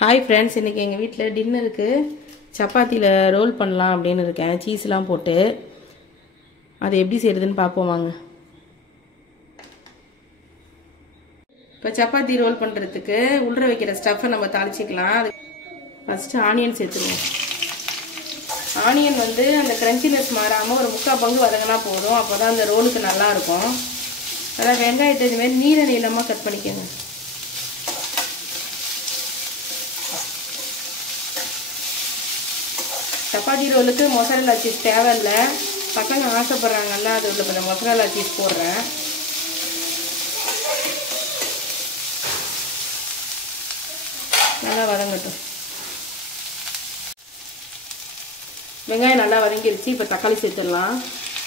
Hi friends, இன்றைக்கி எங்கள் வீட்டில் டின்னருக்கு சப்பாத்தியில் ரோல் பண்ணலாம் அப்படின்னு இருக்கேன். சீஸ்லாம் போட்டு அதை எப்படி செய்கிறதுன்னு பார்ப்போம் வாங்க. இப்போ சப்பாத்தி ரோல் பண்ணுறதுக்கு உள்ள வைக்கிற ஸ்டஃப்பை நம்ம தாளிச்சிக்கலாம். ஃபஸ்ட்டு ஆனியன் சேர்த்துருவோம். ஆனியன் அந்த கிரன்ச்சினஸ் மாறாமல் ஒரு 3/4 பங்கு வதங்கினா போதும். அப்போ தான் அந்த ரோலுக்கு நல்லாயிருக்கும். அதான் வெங்காயத்தை இதுமாரி நீளமாக கட் பண்ணிக்கோங்க. சப்பாத்தி ரோலுக்கு மொசரல்லா சீஸ் தேவையில்லை. பசங்க ஆசைப்படுறாங்கன்னா அது உள்ள கொஞ்சம் மொசரல்லா சீஸ் போடுறேன். நல்லா வதங்கட்டும். வெங்காயம் நல்லா வதங்கிருச்சு. இப்போ தக்காளி சேர்த்துடலாம்.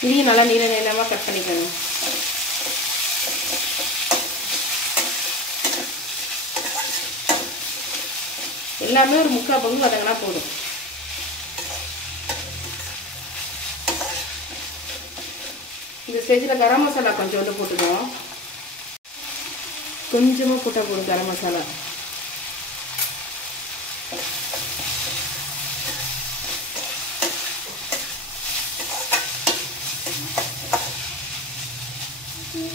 இதையும் நல்லா நீளமாக கட் பண்ணிக்கணும். எல்லாமே ஒரு 3/4 பங்கு வதங்கினா போதும். இந்த ஸ்டேஜில் கரம் மசாலா கொஞ்சோண்டு போட்டுக்குவோம். கொஞ்சமாக போட்டால் போதும் கரம் மசாலா.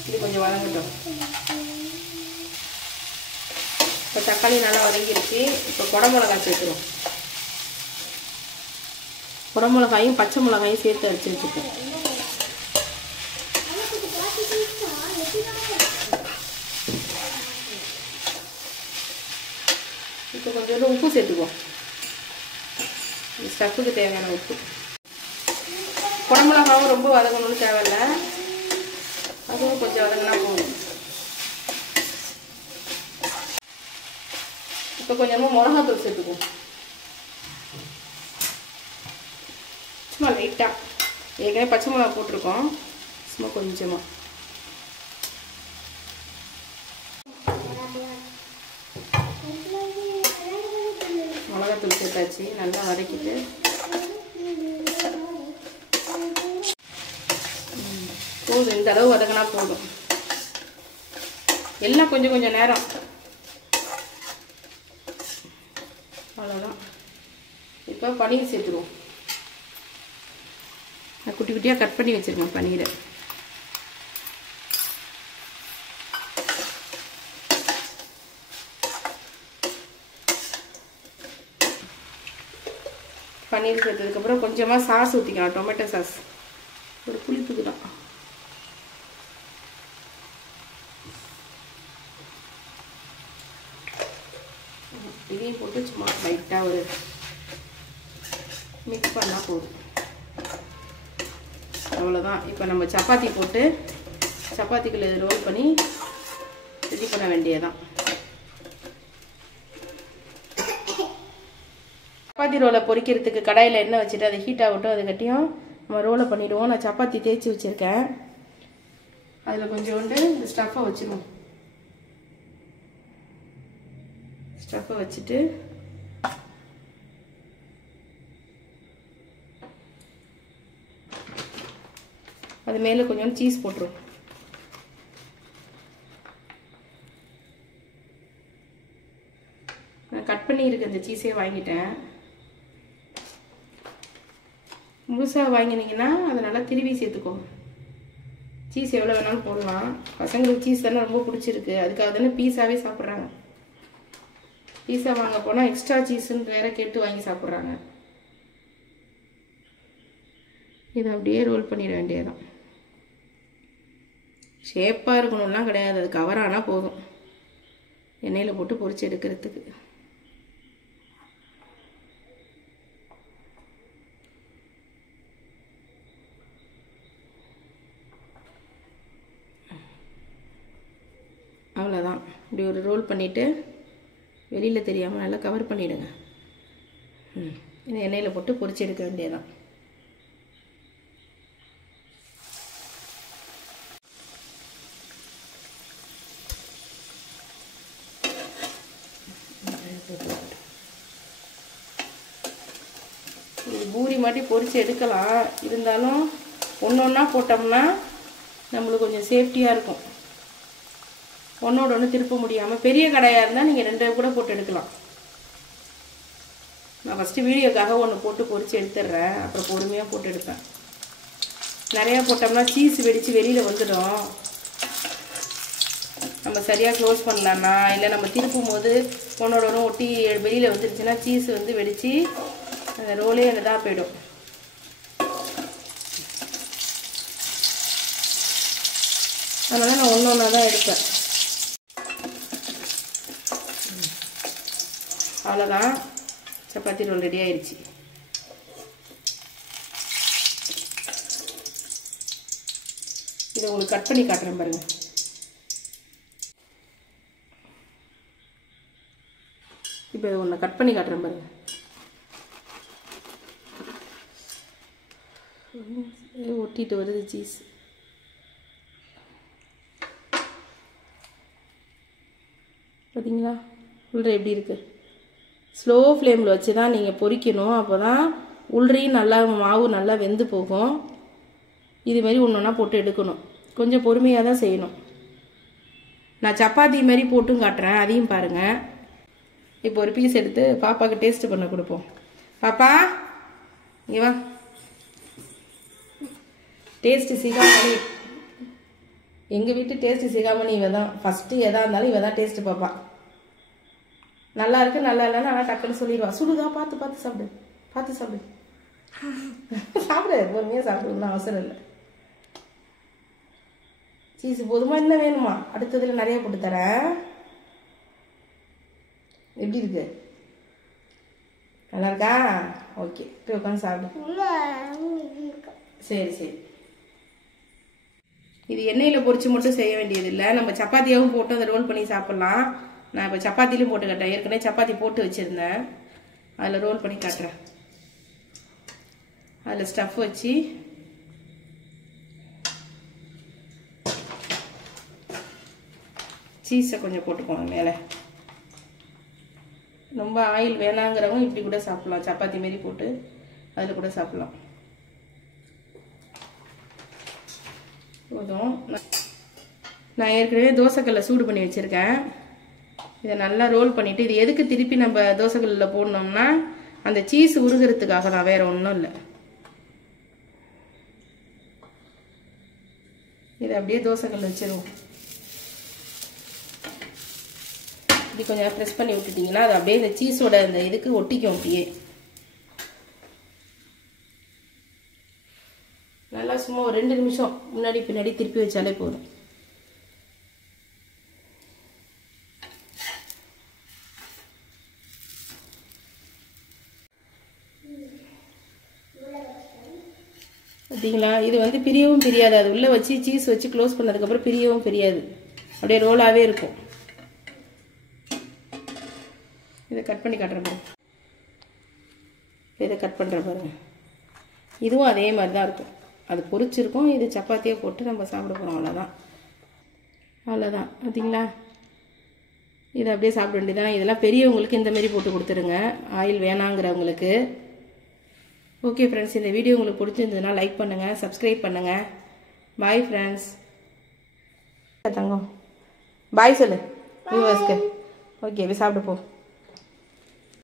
இது கொஞ்சம் வதங்கட்டும். இப்போ தக்காளி நல்லா வதங்கிருச்சு. இப்போ குடமிளகாய் சேர்த்துரும். குடமிளகாயும் பச்சை மிளகாயும் சேர்த்து அடிச்சு வச்சுருக்கேன். இப்போ கொஞ்சோண்டு உப்பு சேர்த்துக்குவோம். ஸ்டஃப்புக்கு தேவையான உப்பு. குடமிளகாவும் ரொம்ப வதங்கணும்னு தேவையில்லை. அதுவும் கொஞ்சம் வதங்கினா போதும். இப்போ கொஞ்சமாக மிளகாத்தூள் சேர்த்துக்குவோம். சும்மா லைட்டாக. ஏற்கனவே பச்சை மிளகா போட்டிருக்கோம். சும்மா கொஞ்சமாக. மிளகாத்தூள் சேர்த்தாச்சு. நல்லா வதக்கிட்டு போதும். இந்த அளவு வதங்கினா போதும். எல்லாம் கொஞ்சம் கொஞ்சம் நேரம். அவ்வளோதான். இப்போ பன்னீர் சேர்த்துருவோம். நான் குட்டி குட்டியாக கட் பண்ணி வச்சுருக்கேன் பன்னீரை. பன்னீர் சேர்த்ததுக்கப்புறம் கொஞ்சமாக சாஸ் ஊற்றிக்கலாம். டொமேட்டோ சாஸ் ஒரு புளிப்புக்கு தான். இதையும் போட்டு சும்மா லைட்டாக ஒரு மிக்ஸ் பண்ணால் போதும். அவ்வளோதான். இப்போ நம்ம சப்பாத்தி போட்டு சப்பாத்திக்குள்ளே ரோல் பண்ணி ரெடி பண்ண வேண்டியதான். சப்பாத்தி ரோலை பொரிக்கிறதுக்கு கடாயில் எண்ணெய் வச்சுட்டு அதை ஹீட் ஆகட்டும். அதுக்கட்டியும் நம்ம ரோலை பண்ணிவிடுவோம். நான் சப்பாத்தி தேய்ச்சி வச்சுருக்கேன். அதில் கொஞ்சோண்டு இந்த ஸ்டஃப்பை வச்சுருவோம். ஸ்டஃப்பை வச்சுட்டு அது மேலே கொஞ்சோண்டு சீஸ் போட்டுருவோம். நான் கட் பண்ணி இருக்க இந்த சீஸே வாங்கிட்டேன். முழுசாக வாங்கினீங்கன்னா அதை நல்லா திருவி சேர்த்துக்கோங்க. சீஸ் எவ்வளோ வேணாலும் போடலாம். பசங்களுக்கு சீஸ் தானே ரொம்ப பிடிச்சிருக்கு. அதுக்காக தானே பீஸாவே சாப்பிட்றாங்க. பீஸா வாங்க போனால் எக்ஸ்ட்ரா சீஸுன்னு வேற கேட்டு வாங்கி சாப்பிட்றாங்க. இதை அப்படியே ரோல் பண்ணிட வேண்டியதுதான். ஷேப்பாக இருக்கணும்லாம் கிடையாது. அது கவர் ஆனால் போதும் எண்ணெயில் போட்டு பொரிச்சு எடுக்கிறதுக்கு. அவ்வளோதான். இப்படி ஒரு ரோல் பண்ணிவிட்டு வெளியில் தெரியாமல் நல்லா கவர் பண்ணிவிடுங்க. இந்த எண்ணெயில் போட்டு பொரிச்சு எடுக்க வேண்டியதுதான். இது பூரி மாட்டி பொரிச்சு எடுக்கலாம். இருந்தாலும் ஒன்று ஒன்றா போட்டோம்னா நம்மளுக்கு கொஞ்சம் சேஃப்டியாக இருக்கும். ஒன்றோட ஒன்று திருப்ப முடியாமல் பெரிய கடாயாக இருந்தால் நீங்கள் 2 கூட போட்டு எடுக்கலாம். நான் ஃபஸ்ட்டு வீடியோக்காக ஒன்று போட்டு பொரிச்சு எடுத்துடுறேன், அப்புறம் பொறுமையாக போட்டு எடுப்பேன். நிறையா போட்டோம்னா சீஸ் வெடித்து வெளியில் வந்துடும். நம்ம சரியாக க்ளோஸ் பண்ணலான்னா இல்லை நம்ம திருப்பும் போது ஒன்னோட ஒன்று ஒட்டி வெளியில் வந்துருச்சுன்னா சீஸ் வந்து வெடித்து அந்த ரோலே இதாக போயிடும். அதனால் நான் ஒன்று ஒன்றா தான் எடுப்பேன். அவ்வளோதான், சப்பாத்தி ரோல் ரெடி ஆயிடுச்சு. இதை உங்களுக்கு கட் பண்ணி காட்டுறேன் பாருங்க. இப்போ இதை ஒன்று கட் பண்ணி காட்டுறேன் பாருங்க. ஒட்டிட்டு வருது சீஸ். பார்த்தீங்களா உள்ள எப்படி இருக்கு? ஸ்லோ ஃப்ளேமில் வச்சு தான் நீங்கள் பொரிக்கணும். அப்போ தான் உள்ளரையும் நல்லா மாவு நல்லா வெந்து போகும். இதுமாரி ஒன்று ஒன்றா போட்டு எடுக்கணும். கொஞ்சம் பொறுமையாக தான் செய்யணும். நான் சப்பாத்தி மாதிரி போட்டும் காட்டுறேன், அதையும் பாருங்கள். இப்போ ஒரு பீஸ் எடுத்து பாப்பாவுக்கு டேஸ்ட் பண்ண கொடுப்போம். பாப்பா இங்கே வா. டேஸ்ட்டு சிகாமணி, எங்கள் வீட்டு டேஸ்ட்டு சிகாமணி இவ தான். ஃபஸ்ட்டு எதாக இருந்தாலும் இவ தான் டேஸ்ட்டு பார்ப்பா. நல்லா இருக்கு நல்லா இல்லைன்னு ஆனால் டக்குன்னு சொல்லிடுவா. சுடுதா பார்த்து பார்த்து சாப்பிடு, பார்த்து சாப்பிடு. சாப்பிடு, பொறுமையாக சாப்பிடுன்னு அவசரம் இல்லை. சீஸ் போதுமா என்ன வேணுமா? அடுத்ததில் நிறைய போட்டு தரேன். எப்படி இருக்கு? நல்லா இருக்கா? ஓகே, போய் உட்காந்து சாப்பிடு. சரி சரி. இது எண்ணெயில் பொரிச்சு மட்டும் செய்ய வேண்டியதில்லை, நம்ம சப்பாத்தியாகவும் போட்டு அதை ரோல் பண்ணி சாப்பிட்லாம். நான் இப்போ சப்பாத்திலையும் போட்டு காட்டுறேன். ஏற்கனவே சப்பாத்தி போட்டு வச்சுருந்தேன், அதில் ரோல் பண்ணி காட்டுறேன். அதில் ஸ்டஃப் வச்சு சீஸை கொஞ்சம் போட்டுக்கோங்க மேலே. ரொம்ப ஆயில் வேணாங்கிறவங்க இப்படி கூட சாப்பிட்லாம், சப்பாத்தி மாரி போட்டு அதில் கூட சாப்பிட்லாம். போதும். நான் ஏற்கனவே தோசைக்கல்லை சூடு பண்ணி வச்சுருக்கேன். இதை நல்லா ரோல் பண்ணிவிட்டு, இது எதுக்கு திருப்பி நம்ம தோசைக்கல்லில் போடணும்னா அந்த சீஸ் உருகிறதுக்காக தான், வேறு ஒன்றும் இல்லை. இதை அப்படியே தோசைக்கல்ல வச்சிருவோம். இப்படி கொஞ்சம் ப்ரெஸ் பண்ணி விட்டுட்டிங்கன்னா அது அப்படியே இந்த சீஸோட அந்த இதுக்கு ஒட்டிக்கும். அப்படியே நல்லா சும்மா ஒரு 2 நிமிஷம் முன்னாடி பின்னாடி திருப்பி வச்சாலே போதும். பார்த்தீங்களா? இது வந்து பிரியவும் பிரியாது. அது உள்ளே வச்சு சீஸ் வச்சு க்ளோஸ் பண்ணதுக்கப்புறம் பிரியவும் பிரியாது, அப்படியே ரோலாகவே இருக்கும். இதை கட் பண்ணி காட்டுறேன் பாருங்க. இதை கட் பண்ணுற பாருங்க. இதுவும் அதே மாதிரி தான் இருக்கும். அது பொரிச்சிருக்கும். இது சப்பாத்தியை போட்டு நம்ம சாப்பிட போகிறோம். அவ்வளோதான், அவ்வளோதான். பார்த்தீங்களா? இதை அப்படியே சாப்பிட வேண்டியதான். இதெல்லாம் பெரியவங்களுக்கு இந்த மாதிரி போட்டு கொடுத்துருங்க, ஆயில் வேணாங்கிறவங்களுக்கு. ஓகே ஃப்ரெண்ட்ஸ், இந்த வீடியோ உங்களுக்கு பிடிச்சிருந்ததுன்னா லைக் பண்ணுங்கள், சப்ஸ்கிரைப் பண்ணுங்கள். Bye friends. தங்கம் பாய் சொல்லு வியூவர்ஸ்க்கு. ஓகே, போய் சாப்பிட்டு போ.